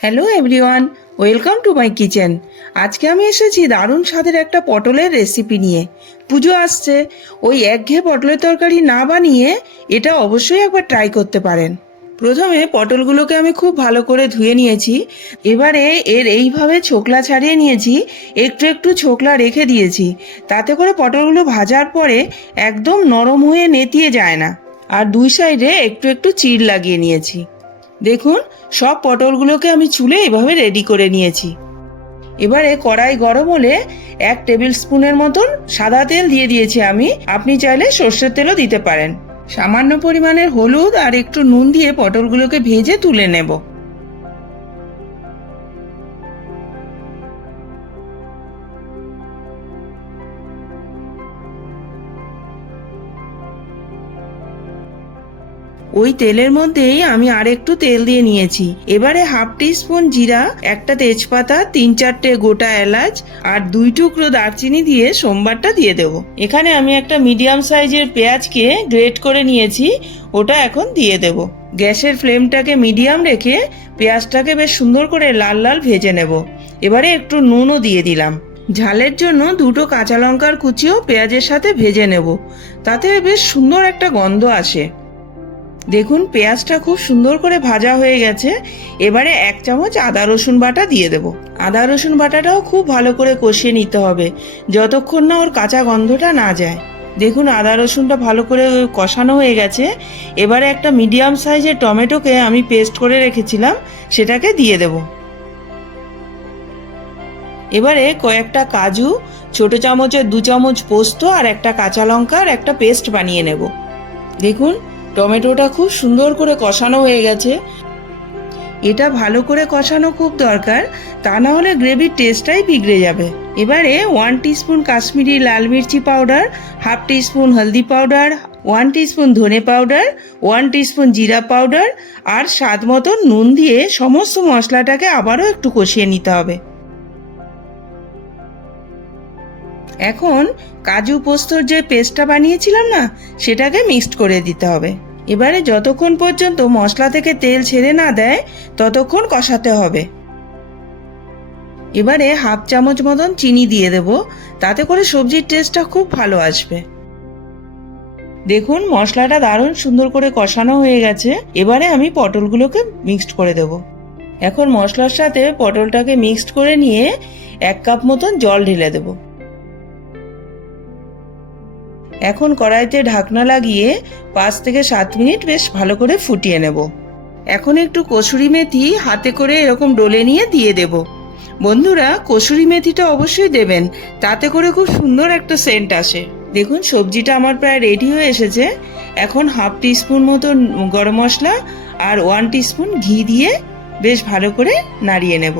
Hello everyone, welcome to my kitchen. আজকে আমি এসেছি দারুণ স্বাদের একটা পটলের রেসিপি নিয়ে। পুজো আসছে, ওই একঘেয়ে পটলের তরকারি না বানিয়ে এটা অবশ্যই একবার ট্রাই করতে পারেন। প্রথমে পটলগুলোকে আমি খুব ভালো করে ধুয়ে নিয়েছি। এবারে এর এইভাবে ছোকলা ছাড়িয়ে নিয়েছি, একটু একটু ছোকলা রেখে দিয়েছি, তাতে করে পটলগুলো ভাজার পরে একদম নরম হয়ে নেতিয়ে যায় না। আর দুই সাইডে একটু একটু চিড় লাগিয়ে নিয়েছি। দেখুন, সব পটলগুলোকে আমি চুলে এভাবে রেডি করে নিয়েছি। এবারে কড়াই গরম হলে 1 টেবিল স্পুনের মতন সাদা তেল দিয়ে দিয়েছি আমি। আপনি চাইলে সর্ষের তেলও দিতে পারেন। সামান্য পরিমাণের হলুদ আর একটু নুন দিয়ে পটলগুলোকে ভেজে তুলে নেব। ওই তেলের মধ্যেই আমি আর একটু তেল দিয়ে নিয়েছি। এবারে হাফ টিস্পুন জিরা, একটা তেজপাতা, 3-4টে গোটা এলাচ আর 2 টুকরো দারচিনি দিয়ে সোমবারটা দিয়ে দেব। এখানে আমি একটা মিডিয়াম সাইজের পেঁয়াজকে গ্রেট করে নিয়েছি, ওটা এখন দিয়ে দেব। গ্যাসের ফ্লেমটাকে মিডিয়াম রেখে পেঁয়াজটাকে বেশ সুন্দর করে লাল লাল ভেজে নেব। এবারে একটু নুনও দিয়ে দিলাম। ঝালের জন্য 2টো কাঁচা লঙ্কার কুচিও পেঁয়াজের সাথে ভেজে নেব, তাতে বেশ সুন্দর একটা গন্ধ আসে। দেখুন, পেঁয়াজটা খুব সুন্দর করে ভাজা হয়ে গেছে। এবারে 1 চামচ আদা রসুন বাটা দিয়ে দেব। আদা রসুন বাটাটাও খুব ভালো করে কষিয়ে নিতে হবে, যতক্ষণ না ওর কাঁচা গন্ধটা না যায়। দেখুন, আদা রসুনটা ভালো করে কষানো হয়ে গেছে। এবারে একটা মিডিয়াম সাইজের টমেটোকে আমি পেস্ট করে রেখেছিলাম, সেটাকে দিয়ে দেব। এবারে কয়েকটা কাজু, ছোট চামচের 2 চামচ পোস্ত আর একটা কাঁচা লঙ্কার একটা পেস্ট বানিয়ে নেব। দেখুন, টমেটোটা খুব সুন্দর করে কষানো হয়ে গেছে। এটা ভালো করে কষানো খুব দরকার, তা না হলে গ্রেভির টেস্টটাই বিগড়ে যাবে। এবারে 1 টিস্পুন কাশ্মীরি লাল মির্চি পাউডার, হাফ টিস্পুন হলদি পাউডার, 1 টিস্পুন ধনে পাউডার, 1 টিস্পুন জিরা পাউডার আর স্বাদ মতো নুন দিয়ে সমস্ত মশলাটাকে আবারও একটু কষিয়ে নিতে হবে। এখন কাজু পোস্তর যে পেস্টটা বানিয়েছিলাম না, সেটাকে মিক্সড করে দিতে হবে। এবারে যতক্ষণ পর্যন্ত মশলা থেকে তেল ছেড়ে না দেয় ততক্ষণ কষাতে হবে। এবারে হাফ চামচ মতন চিনি দিয়ে দেব, তাতে করে সবজির টেস্টটা খুব ভালো আসবে। দেখুন, মশলাটা দারুণ সুন্দর করে কষানো হয়ে গেছে। এবারে আমি পটলগুলোকে মিক্সড করে দেব। এখন মশলার সাথে পটলটাকে মিক্সড করে নিয়ে 1 কাপ মতন জল ঢেলে দেব। এখন কড়াইতে ঢাকনা লাগিয়ে 5 থেকে 7 মিনিট বেশ ভালো করে ফুটিয়ে নেব। এখন একটু কসুরি মেথি হাতে করে এরকম ডলে নিয়ে দিয়ে দেব। বন্ধুরা, কসুরি মেথিটা অবশ্যই দেবেন, তাতে করে খুব সুন্দর একটা সেন্ট আসে। দেখুন, সবজিটা আমার প্রায় রেডি হয়ে এসেছে। এখন হাফ টিস্পুন মতো গরম মশলা আর 1 টিস্পুন ঘি দিয়ে বেশ ভালো করে নাড়িয়ে নেব।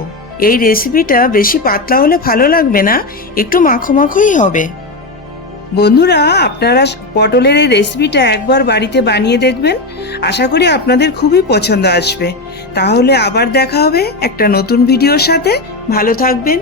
এই রেসিপিটা বেশি পাতলা হলে ভালো লাগবে না, একটু মাখো মাখোই হবে। বন্ধুরা, আপনারা পটলের এই রেসিপিটা একবার বাড়িতে বানিয়ে দেখবেন, আশা করি আপনাদের খুবই পছন্দ আসবে। তাহলে আবার দেখা হবে একটা নতুন ভিডিওর সাথে। ভালো থাকবেন।